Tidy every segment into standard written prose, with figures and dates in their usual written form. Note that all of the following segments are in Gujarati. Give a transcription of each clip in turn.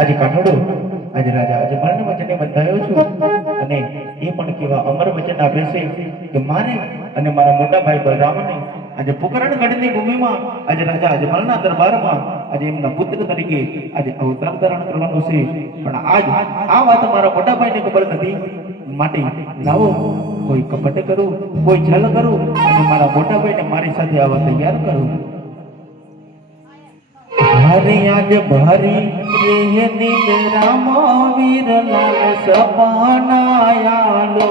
આજે કાનોડો આજે રાજા આજે મરણ વચને બંધાયો છું અને એ પણ કેવા અમર વચન આપે છે કે મારે અને મારા મોટા ભાઈ બલરામને આજે પોકરણગઢની ભૂમિમાં આજે રાજા અજમલના દરબારમાં આજે એમના પુત્ર તરીકે આજે અવતાર ધારણ કરવાનો છે પણ આજ આ વાત મારા મોટા ભાઈને ખબર નથી માટે લાવો કોઈ કપટ કરું કોઈ છલ કરું અને મારા મોટા ભાઈને મારી સાથે આવવા તૈયાર કરું હરી આજ ભરી રે નિંદ્રામાં વીરલાલ સપનાયાલો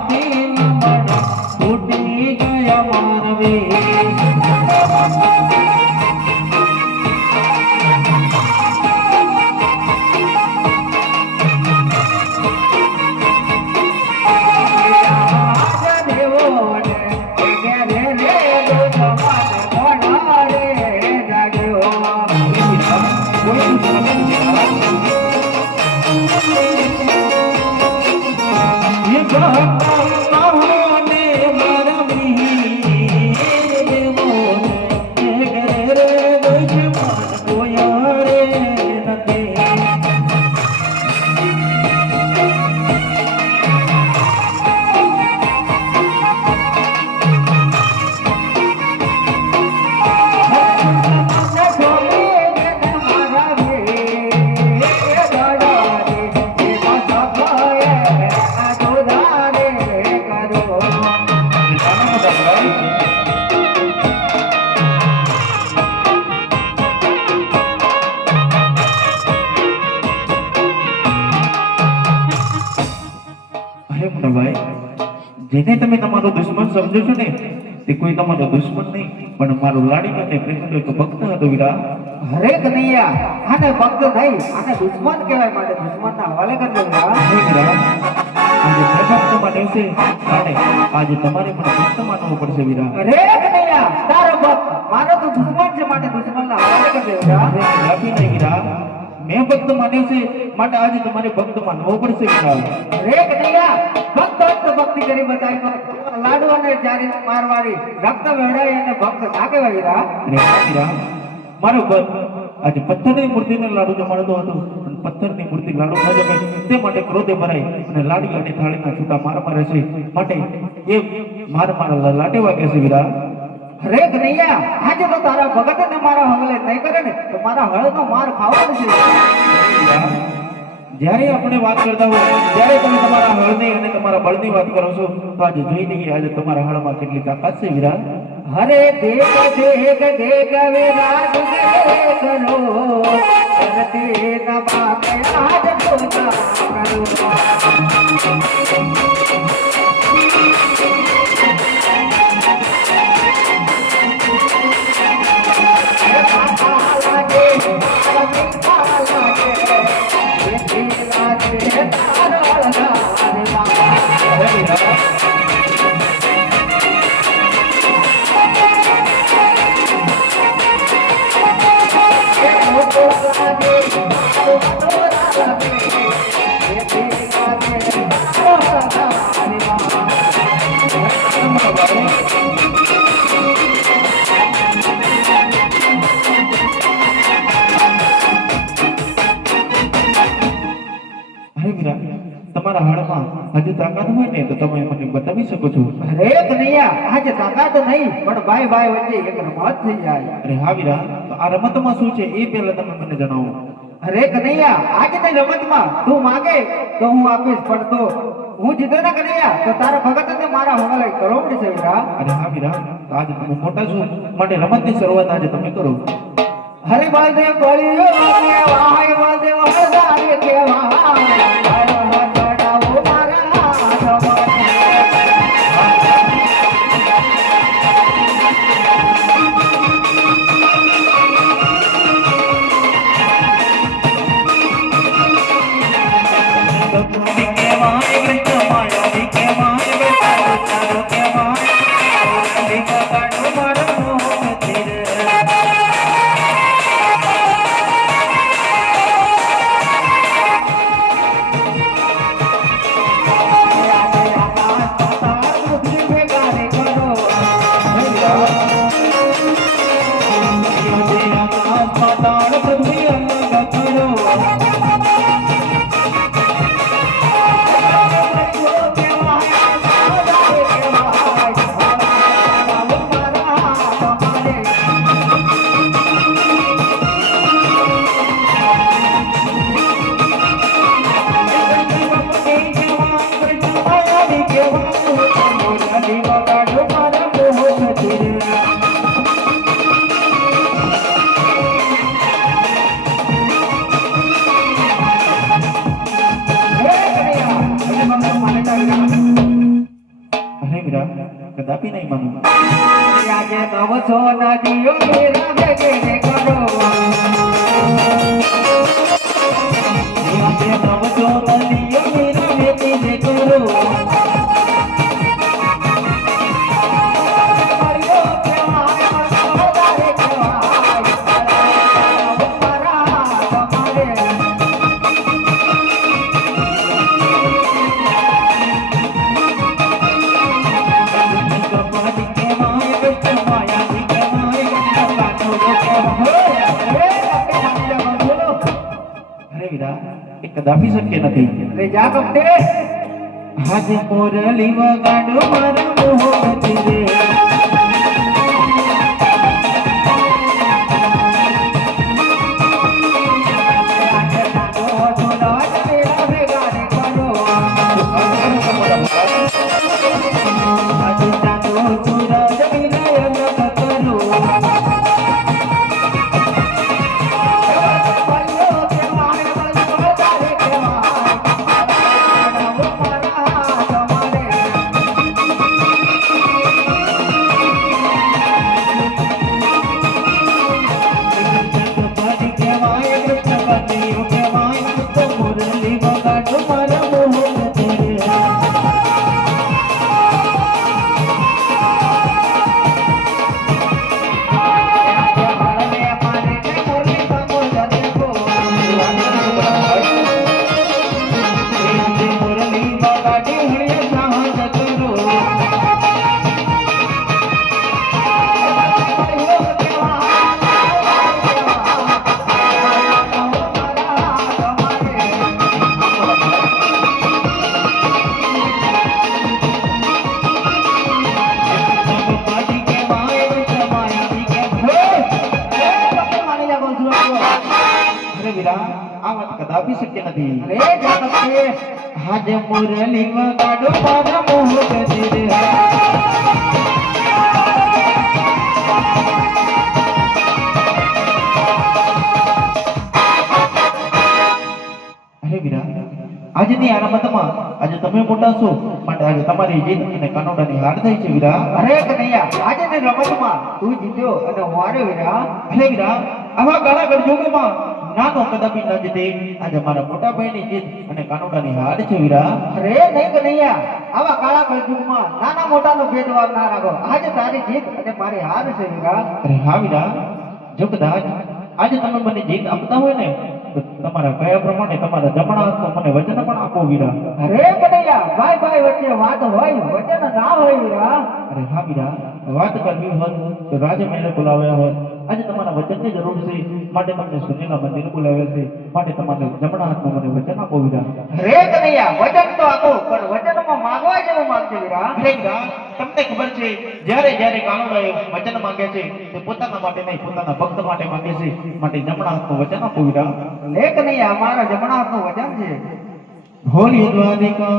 સાથી ન મળે છૂટી ગયા માનવી જેને તમે તમારો દુશ્મન સમજો છો ને તે કોઈ તમારો દુશ્મન નહીં પણ મારો લાડી અને પ્રેમનો એક ભક્ત હતો વીરા હરે કનૈયા આને ભક્ત નહીં આને દુશ્મન કહેવાય માટે દુશ્મનના હવાલે કરજો વીરા આજે ભક્ત માટે છે અને આજે તમારે પણ ભક્ત માનવો પડશે વીરા હરે કનૈયા તારો ભક્ત મારો તો દુશ્મન છે માટે દુશ્મનના હવાલે કરજો વીરા લાભી નહીં વીરા મેં ભક્ત માન્યો છે માટે આજે તમારે ભક્ત માનવો પડશે વીરા હરે કનૈયા ભક્ત ભક્તિ કરી બતાવી લાડુ અને જારી મારવાડી રક્ત વહેડાઈ અને ભક્ત ના કહેવાય વીરા વીરા મારો ભક્ત આજે પથ્થરની મૂર્તિને લાડુ જમાડતો હતો અને પથ્થરની મૂર્તિ લાડુ ન જમે તે માટે ક્રોધે ભરાઈ અને લાડી અને થાળીના છૂટા માર મારે છે માટે એ મારા લાટે વાગે છે વીરા હરે કનૈયા આજે તો તારા ભગતને મારા હમલે નહીં કરે ને તો મારા હળનો માર ખાવાનો છે જ્યારે આપણે વાત કરતા હોય ત્યારે તમે તમારા હળની અને તમારા બળની વાત કરો છો તો આજે જોઈ લઈએ આજે તમારા હળમાં કેટલી તાકાત છે વીરા હરે દેખ દેખ દેખ વિરાજ કરો ધરતી નભા આજ પૂજા કરો તમારા હાડમાં હજુ તાકાત હોય ને તો તમે મને બતાવી શકો છો અરે કનૈયા આજે તાકાત નહીં પણ ભાઈ ભાઈ વચ્ચે એક રમત થઈ જાય અરે હા વીરા તો આ રમતમાં શું છે એ પહેલા તમે મને જણાવો અરે કનૈયા આજની રમતમાં તું માંગે તો હું આપીશ પણ તો હું જીતે ને કનૈયા તો તારા ભગતને મારા હવાલે કરવો પડશે વીરા અરે હા વીરા આજે તમે મોટા છો માટે રમતની શરૂઆત આજે તમે કરો હરે બળદેવ બળિયો વાય બળદેવ હજારે કેવા અરે વીરા કદાપી નહીં માનું. આજે નવસો નદીઓ મેરા ભેગે ને કરો આજે નવસો નદીઓ મેરા ભેગે ને કરો અરે વીરા એ કદાપી શક્ય નથી. રે જા કપટે આજે મોરલી વગાડો મારા મોહબતી રે. આ વાત કદાપી શક્ય નથી. રે જા કપટે આજે મોરલી વગાડો મારા મોહબતી રે. અરે વીરા આજની આ રમતમાં આજે તમે મોટા છો માટે આજે તમારી જીત અને કાનોડાની હાર થઈ છે વીરા. અરે કનૈયા આજે ને રમતમાં તું જીત્યો અને હું હાર્યો વીરા. અરે વીરા આવા કાળા ગળજોગમાં નાનો કદાપી ન જીતે. આજે મારા મોટા ભાઈની જીત અને કાનોડાની હાર છે વીરા. અરે નહીં કનૈયા આવા કાળા કળજુગમાં નાના મોટાનો ભેદભાવ ના રાખો. આજે તારી જીત અને મારી હાર છે વીરા. અરે હા વીરા જો કદાચ આજે તમે મને જીત આપતા હોય ને તો તમારા કયા પ્રમાણે તમારા જમણા હાથમાં મને વચન પણ આપો વીરા. અરે કનૈયા ભાઈ ભાઈ વચ્ચે વાત હોય વચન ના હોય વીરા. અરે હા વીરા વાત કરવી હોત તો રાજ મહેલે બોલાવ્યા હોત. આજે તમારા વચનની જરૂર છે માટે તમને સુનીલા મંદિરે બોલાવ્યા છે માટે તમારે જમણા હાથમાં મને વચન આપો વીરા. અરે કનૈયા વચન તો આપો પણ વચનમાં માંગવા જેવું માંગજો વીરા. અરે વીરા તમને ખબર છે જ્યારે જ્યારે કાનોડા વચન માંગે છે તે પોતાના માટે નહીં પોતાના ભક્ત માટે માંગે છે માટે જમણા હાથમાં વચન આપો વીરા. લે કનૈયા મારા જમણા હાથનું વચન છે. ભોલી દ્વારિકા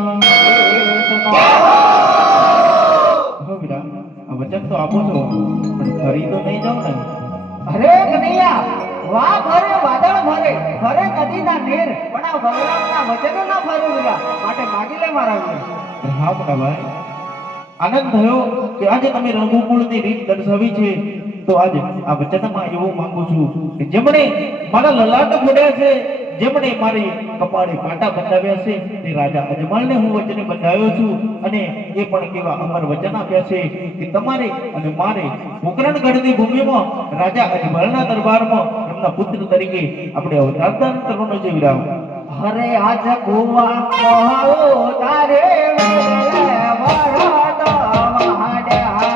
હો વીરા આ વચન તો આપો છો પણ ફરી તો નહીં જાવ ને. અરે કનૈયા વાહ ભરે વાદળ ભરે ભરે નદીના નીર પણ આ ભગવાનના વચનો ના ફરે વીરા માટે માગી લે મારા વીરા. હા મોટા ભાઈ આનંદ થયો કે આજે તમે રઘુકુળની રીત દર્શાવી છે તો આજે આ વચનમાં એવું માંગુ છું કે જેમણે મારા લલાટ ફોડ્યા છે જેમણે મારી કપાળે પાટા બંધાવ્યા છે તે રાજા અજમલને હું વચને બંધાવ્યો છું અને એ પણ કેવા અમર વચન આપ્યા છે કે તમારે અને મારે પોકરણગઢની ભૂમિમાં રાજા અજમલના દરબારમાં એમના પુત્ર તરીકે આપણે અવતાર ધારણ કરવાનો છે વીરા. હરે આજ કુવા કહો તારે વરદ મહાડ્યા.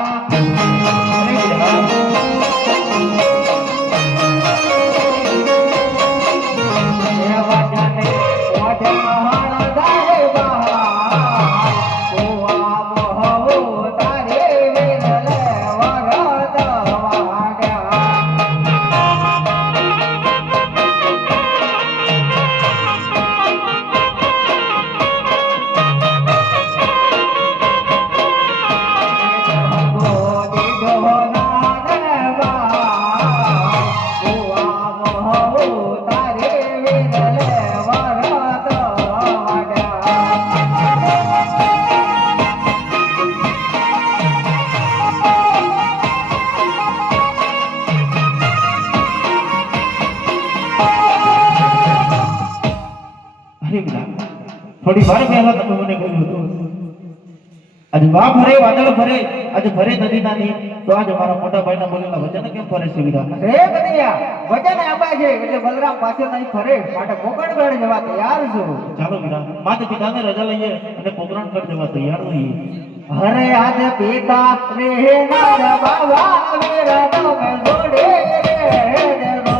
થોડી વાર પહેલા તમે મને કહ્યું હતું આજે વા ભરે વાદળ ભરે આજે ભરે નદી નાની તો આજે મારા મોટા ભાઈના બોલેલા વચન કેમ ફરે છે વિરા રે કનૈયા વચન આપ્યા છે એટલે બલરામ પાછળ નહીં ફરે માટે પોકરણગઢ જવા તૈયાર છું. ચાલો વિરા માતા પિતાને રજા લઈએ અને પોકરણગઢ જવા તૈયાર હોઈએ. હરે આજ પિતા રે નારા બાવા વેરા તમે જોડે રે દેરો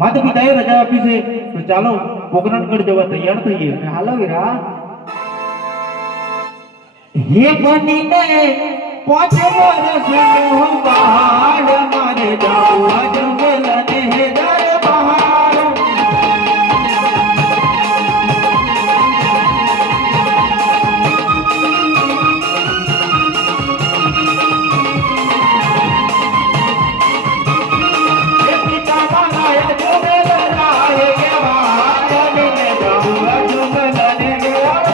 માતા પિતાએ રજા આપી છે તો ચાલો પોકરણગઢ જવા તૈયાર થઈએ. હાલો વીરા. હે બનીને 5 વર્ષનો બાળ મારે જાવા જંગલ ને દરબાર. હે પિતા મારા જુગલરાય કેવા બનીને જાવા જંગલ ને દરબાર.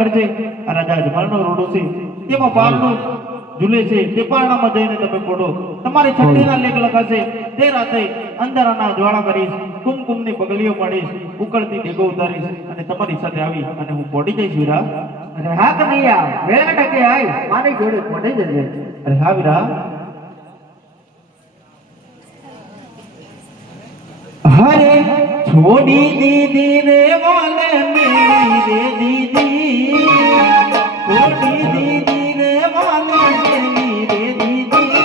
આગળ છે આ રાજા અજમલનો રોડો છે તેમાં પારણું ઝૂલે છે તે પારણામાં જઈને તમે ફોડો તમારી છઠ્ઠીના લેખ લખાશે તે રાતે અંધારાના જ્વાળા કરીશ કુમકુમની પગલીઓ પાડીશ ઉકળતી ડેગો ઉતારીશ અને તમારી સાથે આવી અને હું પોડી જઈશ વીરા. અરે હા કનૈયા વેલા ટકે આય મારી જોડે પડી જજે. અરે હા વીરા. હરે છોડી દીધી રે વાલે મેરી રે દીદી છોડી દીધી રે વાલે મેરી રે દીદી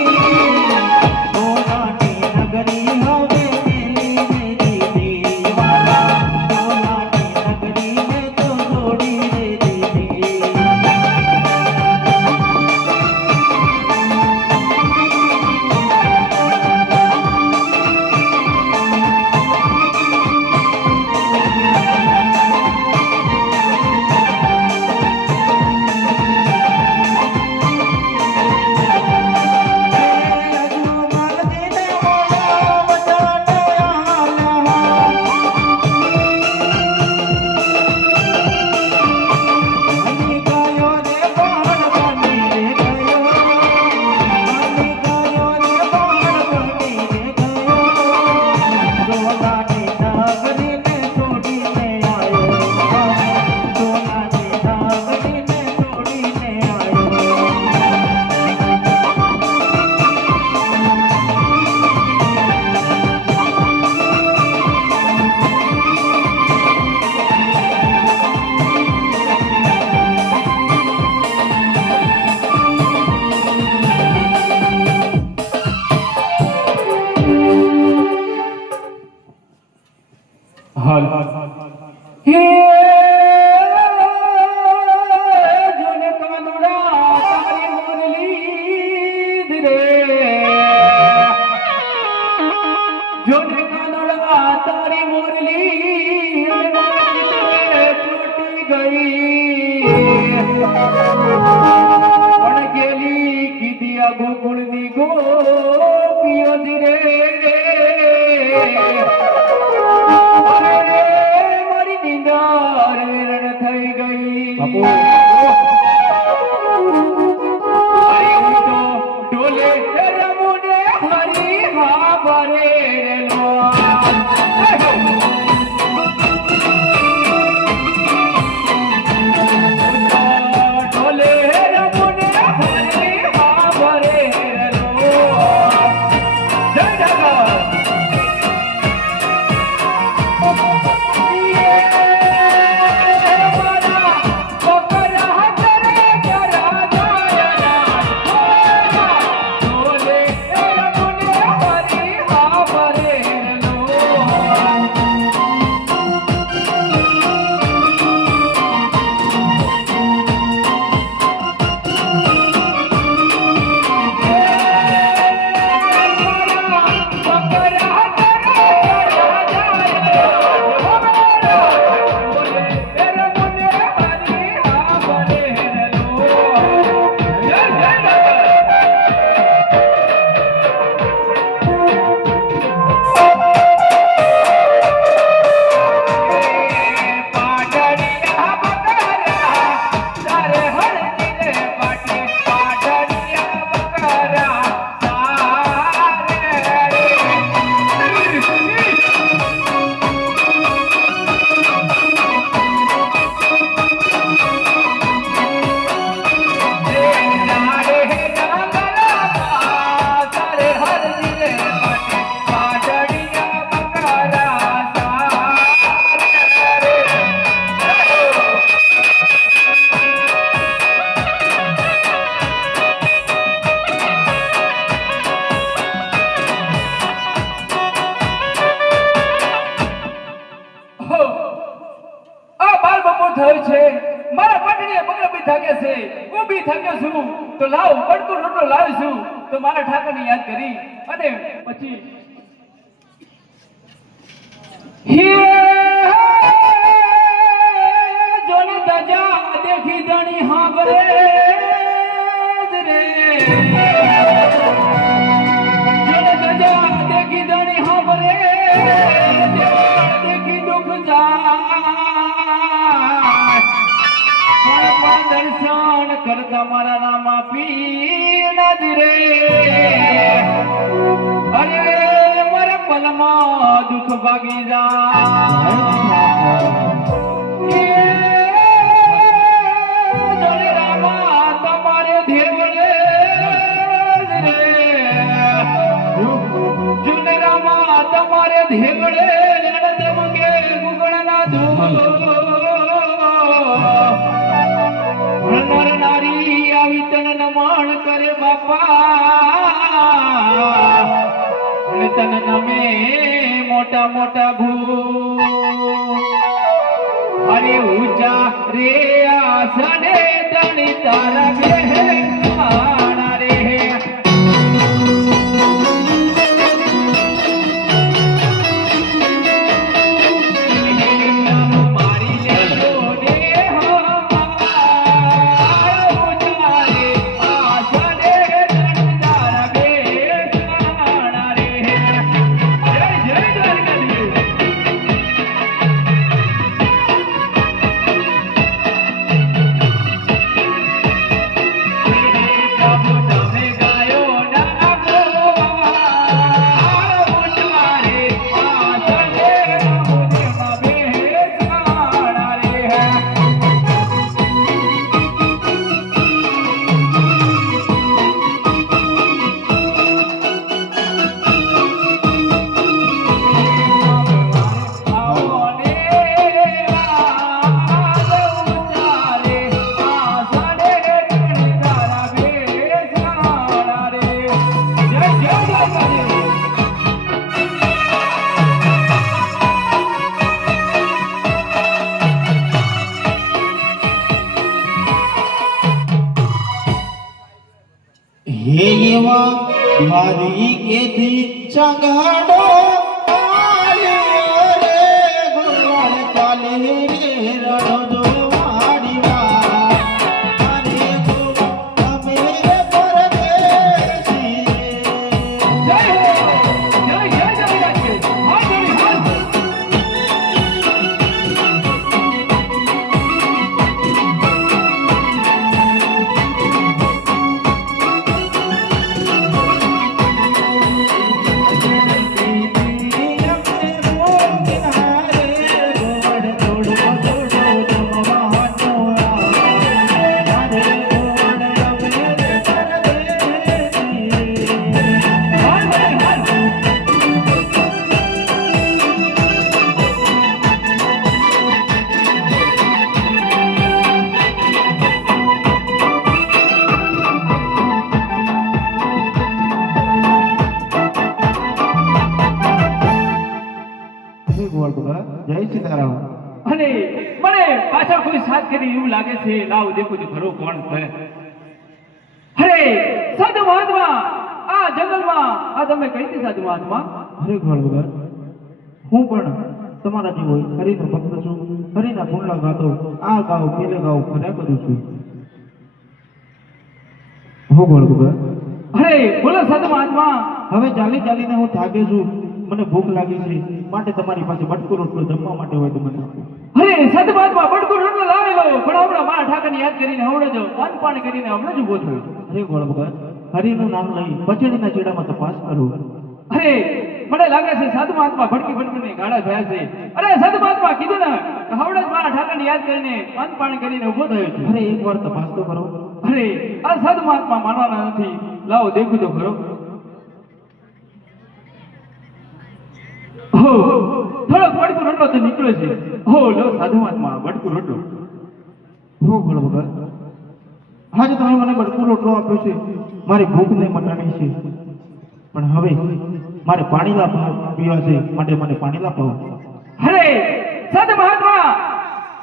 સોનાની નગરી હવે મેલી રે દીદી વાલા સોનાની નગરી મેં તો છોડી રે દીદી. હાલ હે જોને કાનુડા તારી મુરલી રે જોને કાનુડા તારી મુરલી છૂટી ગઈ પણ ગેલી કીધી ગોકુળની ગોપીઓ ધીરે મારી નિંદર વેરણ થઈ ગઈ બાપુ અરે હું તો ડોલે રમુને હરી હા ભરે રેલો ડોલે રમુને હરી હા ભરે રેલો જય જગત થયું છે મારા પાટણીએ બગલા બી થાકે છે હું બી થાક્યો છું તો લાવ પડતું રોટલો લાવ્યો છું તો મારા ઠાકરને યાદ કરી અને પછી હે જોને દજા દેખી દણી હાંભરે રે જોને દજા દેખી દણી હાંભરે દેખી દુઃખ જાય વરતા મારા રામા પીના જ રે અરે મારા પલમાં દુઃખ ભાગી જાય રામા તમારે ધેવળે જુને રામા તમારે ધેવળે કે ગુગળના નર નારી આવી તન નમણ કરે બાપા તન નમે મોટા મોટા ભૂ અરે ઊંચા રે આસને તણી તારા બેહાણા રે હે એવા મારી કેથી ચંગાડો આલ્યો રે ગુરવાળ ચાલે રે રણો વાડીવા અને અમે રે પરદેશી જય હો જય જય જય જય સીતારામ. અને મને પાછળ કોઈ સાથ કરી એવું લાગે છે લાવ દેખું તો ખરો કોણ છે અરે સાધુ મહાત્મા આ જંગલમાં આ તમે કઈ હતી સાધુ મહાત્મા હરે ગોળ વગર હું પણ તમારા જેવો હરિનો ભક્ત છું. હરિના પુણ્ય ગાતો આ ગાવ પેલે ગાવ ફર્યા કરું છું. હું ગોળ વગર અરે બોલો સાધુ મહાત્મા હવે ચાલી ચાલીને હું થાકે છું. મને ભૂખ લાગી છે માટે તમારી પાસે બટકુ રોટલો જમવા માટે હોય તો મને આપો. અરે સાધુ મહાત્મા બટકુ રોટલો લાવેલો પણ હમણાં મારા ઠાકરને યાદ કરીને હમણાં જ અન્નપાન કરીને હમણાં જ ઉભો થયો. હરે ગોળ વગર હરિનું નામ લઈ પછડીના ચેડામાં તપાસ કરું. અરે મને લાગે છે સાધુ મહાત્મા ભડકી ભડકીને ગાળા થયા છે. અરે સાધુ મહાત્મા કીધું ને હમણાં જ મારા ઠાકરને યાદ કરીને અન્નપાન કરીને ઉભો થયો છે. અરે એકવાર તપાસ તો કરો. અરે આ સાધુ મહાત્મા માનવાના નથી. લાવો દેખું તો ખરો. હો થોડો બટકુ રોટલો તો નીકળ્યો છે. હો લો સાધુ મહાત્મા બટકુ રોટલો. હો ગોળ વગર આજે તમે મને બટકુ રોટલો આપ્યો છે. મારી ભૂખને મટાડી છે પણ હવે મારે પાણીલા પીવા છે માટે મને પાણીલા પાવો. અરે સાધુ મહાત્મા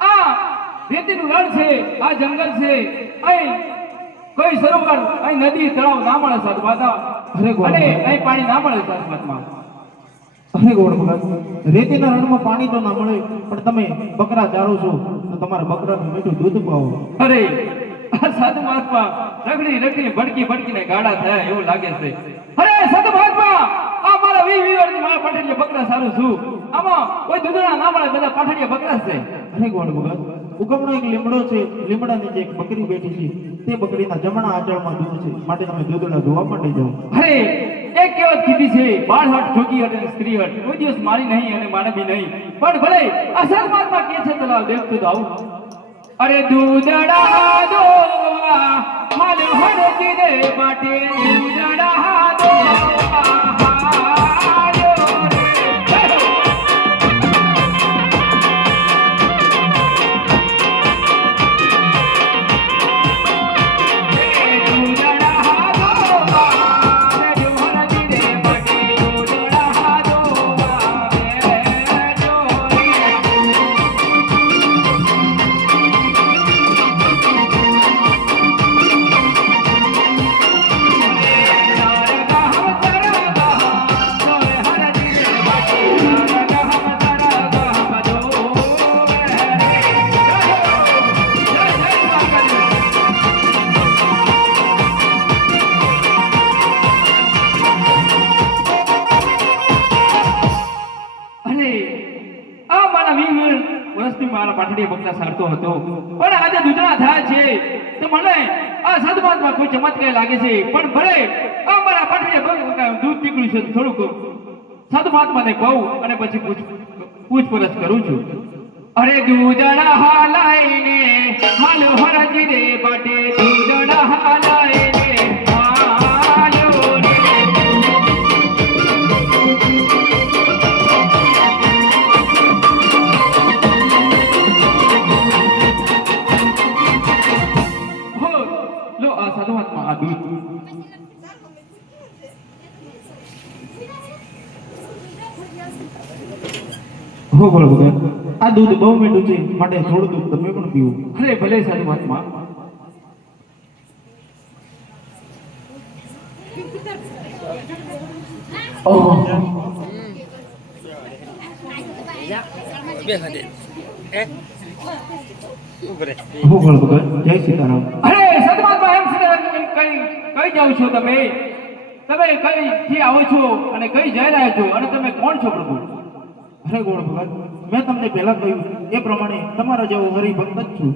આ રેતીનું રણ છે આ જંગલ છે અહીં કોઈ સરોવર અહીં નદી તળાવ ના મળે સાધુ મહાત્મા. અરે ગોળ અને વગર અહીં પાણી ના મળે સાધુ મહાત્મા. અરે ગોળ વગર રેતીના રણમાં પાણી તો ના મળે પણ તમે બકરા ચારો છો તો તમારા બકરાનું મીઠું દૂધ પાવો. અરે આ સાધુ મહાત્મા રખડી રખડીને ભડકી ભડકીને ગાડા થયા એવું લાગે છે. અરે સાધુ મહાત્મા આ મારા 20 વર્ષની મારા પાટડીયા બકરા સારું છું. આમાં કોઈ દૂધના ના મળે બધા પાટડીયા બકરા છે. અરે ગોળ વગર ઉગમનો એક લીમડો છે લીમડા નીચે એક બકરી બેઠી છે તે બકરીના જમણા આંચળમાં દૂધ છે, માટે તમે દૂધડા ધોવા માટે જાઓ. અરે એક કહેવત કીધી છે, બાળ હટ, જોગી હટ અને સ્ત્રી હટ, કોઈ દિવસ મારી નહીં અને માને બી નહીં. પણ ભલે આ સદમાત્મા કે છે તલાવ દેખતું તો આવું. અરે દૂધડા દોવા માલ હરજી દે માટે દૂધડા દોવા હાલ્યો રે. મારા પાટડીએ બકરા સારતો હતો, પણ આજે દૂધણા થયા છે તો મને આ સદમાત્મા કોઈ ચમત્કાર લાગે છે. પણ ભલે આ મારા પાટડીએ દૂધ નીકળ્યું છે, થોડુંક સદમાત્માને કહું અને પછી પૂછપરછ કરું છું. અરે દૂધણા હાલાઈને હાલ હરજી દે બાટે દૂધણા હાલાઈને હાલ્યો રે. લો આ સદમાત્મા આ દૂધ. હો બોલો ભગત, આ દૂધ બહુ મીઠું છે, માટે થોડું દૂધ તમે પણ પીવો. અરે ભલે સદમાત્મા. ઓહ, હો બોલો ભગત, જય સીતારામ. અરે સદમાત્મા એમ કઈ જાવ છો તમે? તમે કઈ થી આવો છો અને કઈ જઈ રહ્યા છો અને તમે કોણ છો પ્રભુ? અરે ગોળ ભગત, મેં તમને પહેલા કહ્યું એ પ્રમાણે તમારા જેવો હરિભક્ત જ છું.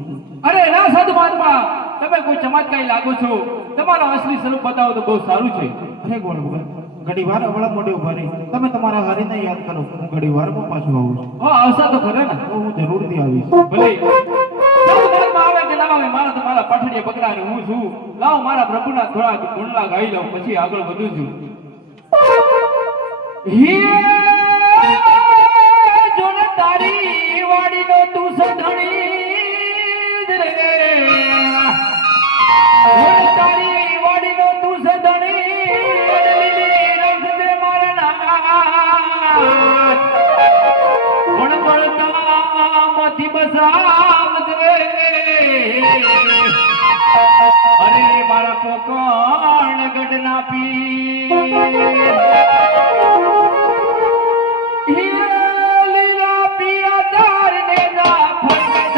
અરે ના સદમાત્મા, તમે કોઈ ચમત્કારી લાગો છો. તમારો અસલી સ્વરૂપ બતાવો તો બહુ સારું છે. અરે ગોળ ભગત, ઘડી વાર અવળા મોઢે ઉભા રહી તમે તમારા હરિને યાદ કરો, હું ઘડી વારમાં પાછો આવું છું. હો આવશા તો ખરા ને? તો હું જરૂરથી આવીશ. ભલે સદમાત્મા આવે કે ના આવે, મારા તો મારા પાટડીએ બકરાને હું છું. લાવો મારા પ્રભુના થોડા ગુણલા ગાઈ લઉં, પછી આગળ વધું છું. જોને તારી વાડીનો તું સધણી રે, જોને તારી વાડીનો તું સધણી લીલી રખજે મારા નાથ, પણ પડતામાંથી બસાવજે. અરે મારા પોકણ ગઢના પી લીલા પિયા તાર ને ના ફરકે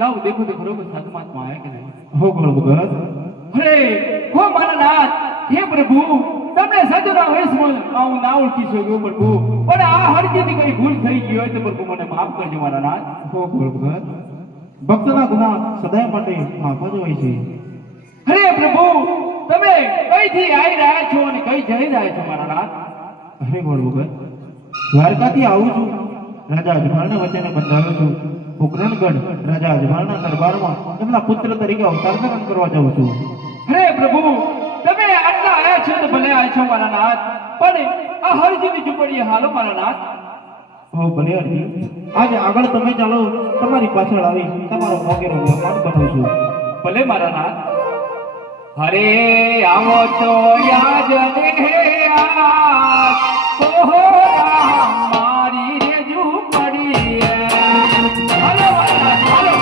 લાવ દેખો તો ખરો કે સાધુ મહાત્મા આવે કે નહીં. હો ગોળ ભગત અરે હો મારા નાથ, હે પ્રભુ તમને સાધુના વેશમાં હું ના ઓળખી શક્યો પ્રભુ, પણ આ હરકતથી કઈ ભૂલ થઈ ગઈ હોય તો પ્રભુ મને માફ કરજો મારા નાથ. હો ગોળ ભગત ભક્તના ગુનાહ સદાય માટે માફ જ હોય છે. અરે પ્રભુ તમે કઈથી આવી રહ્યા છો અને કઈ જઈ રહ્યા છો મારા નાથ? અરે ગોળ ભગત દ્વારકાથી આવું છું, રાજા અજમલના વચને બંધાયો છું. પોકરણગઢ રાજા અજમલના દરબારમાં તેમના પુત્ર તરીકે અવતાર ધારણ કરવા જાઉં છું. અરે પ્રભુ તમે આટલા આવ્યા છો તો ભલે આવ્યા છો મારા નાથ, પણ આ હરજીની ઝૂંપડીએ હાલો મારા નાથ. હો ભલે હરજી, આજે આગળ તમે ચાલો, તમારી પાછળ આવી તમારો મોગેરો મહેમાન બનું છું. ભલે મારા નાથ. હરે આવો તો યાદ ને ઓહો મારી રે ઝૂંપડી હાલો મારા નાથ, હાલો.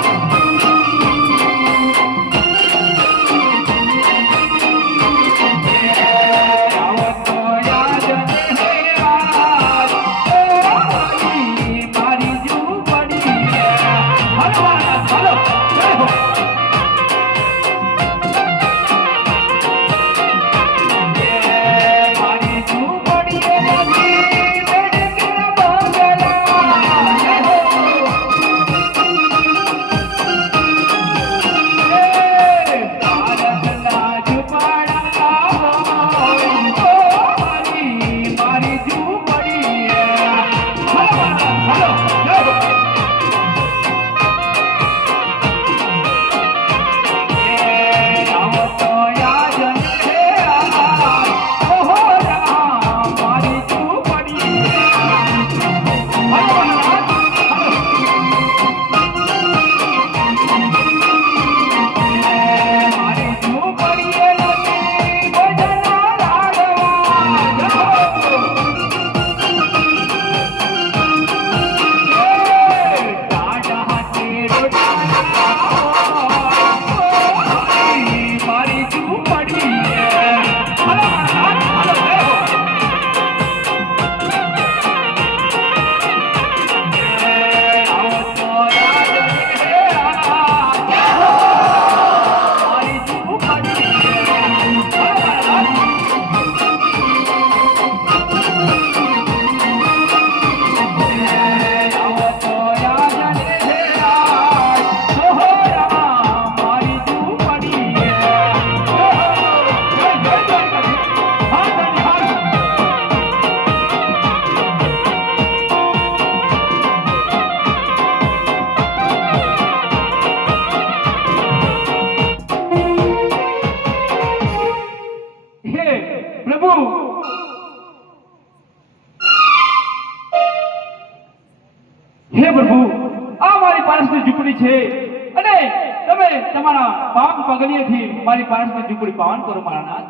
હે પ્રભુ આ મારી પારસની ઝૂંપડી છે અને તમે તમારા પાપ પગલીએથી મારી પારસની ઝૂંપડી પાવન કરો મારા નાથ.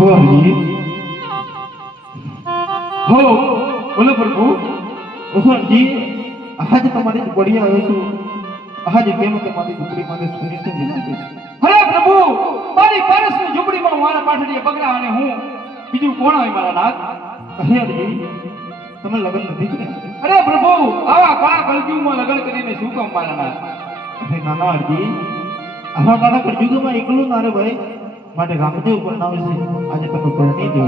હો હરજી, હો બોલો પ્રભુ. હરજી આજે તમારી ઝૂંપડી આવ્યો છું. આજે કેમ તમારી ઝૂંપડી માટે સુનિશ્ચિત વિનંતી છે. હરે પ્રભુ મારી પારસની ઝૂંપડીમાં મારા પાઠડીએ પગલા અને હું બીજું કોણ હોય મારા નાથ? અરે હરજી તમે લગ્ન નથી કર્યા? અરે પ્રભુ આવા કાળા કલયુગમાં લગ્ન કરીને શું કામ મારા નાથ? અરે નાના હરજી, આવા કાળા કળયુગમાં એકલું ના રે ભાઈ, માટે રામદેવ પરણાવે છે. આજે તમે પરણી દો.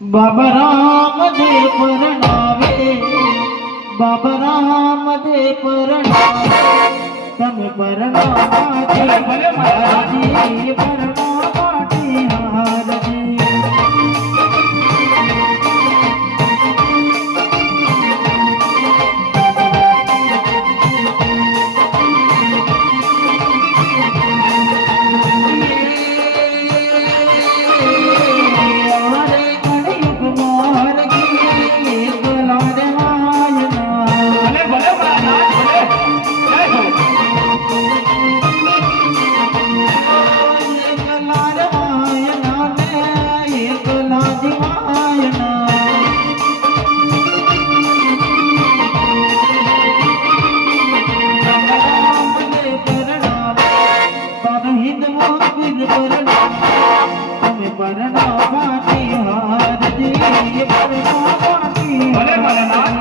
બાબા રામદેવ પરણાવે, બાબા રામદેવ પરણાવે, તમે પરણાવા ભલે મારા હારજી, પરણાવા હારજી. માટી હારજી પરણો માટી ભલે મારા નાથ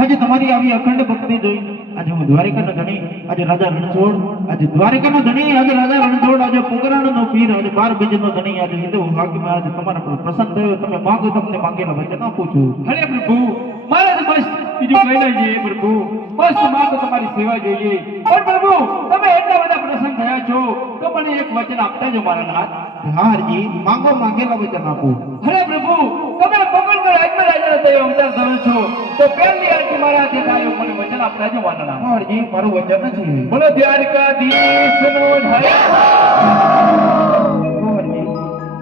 આજે તમારી આવી અખંડ ભક્તિ જોઈ આજે હું દ્વારિકાનો ધણી આજે રાજા રણછોડ આજે દ્વારિકાનો ધણી આજે રાજા રણછોડ આજે પોકરાણનો પીર આજે 12 બીજનો ધણી આજે હિન્દુ હાકીમ આજે તમારા પર પ્રસન્ન થયો તમે માંગો તમને માંગેલા વચન આપું છું. અરે પ્રભુ મારે તો બસ બીજું કઈ નહીં જોઈએ પ્રભુ બસ મારે તો તમારી સેવા જોઈએ પણ પ્રભુ તમે એટલા બધા પ્રસન્ન થયા છો તો મને એક વચન આપતા જો મારા નાથ. હા હરજી માંગો માંગેલા વચન આપું. અરે પ્રભુ તમે પકડગઢ રાજમાં રાજા થયો અવતાર ધરો છો તો પહેલી આરતી મારા હાથે થાય મને વચન આપતા જો મારા નાથ. હા હરજી મારું વચન છે. બોલો દ્વારકાધીશનો જય. હા હરજી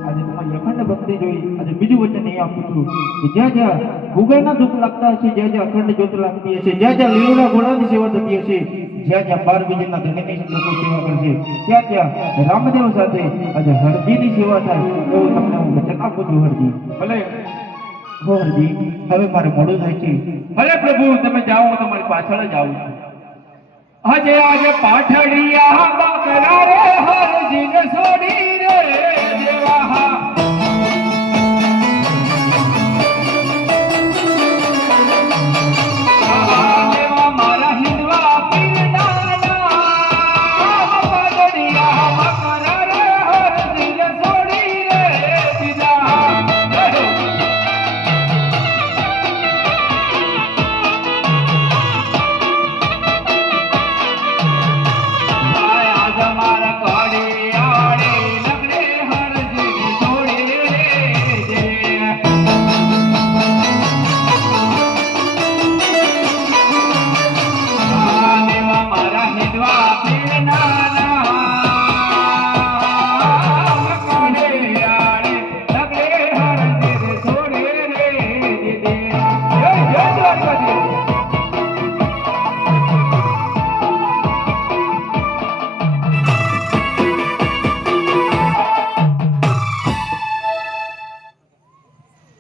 આજે તમારી અખંડ ભક્તિ ભક્તિ જોઈ આજે બીજું વચન અહીં આપું છું કે જ્યાં જ્યાં ભૂગળના દુઃખ લાગતા હશે, જ્યાં જ્યાં અખંડ જ્યોત લાગતી હશે, જ્યાં જ્યાં લીલુડા ઘોડાની સેવા થતી હશે, જ્યાં જ્યાં 12 બીજના ધણીની લોકો સેવા કરશે, ત્યાં ત્યાં રામદેવ સાથે આજે હરજીની સેવા થાય એવું તમને હું વચન આપું છું. હરજી ભલે હો હરજી, હવે મારે મોડું થાય છે. ભલે પ્રભુ તમે જાઓ, હું તમારી પાછળ જ આવું છું. આજે આજે પાઠડિયા બકરા રે હરજીને છોડી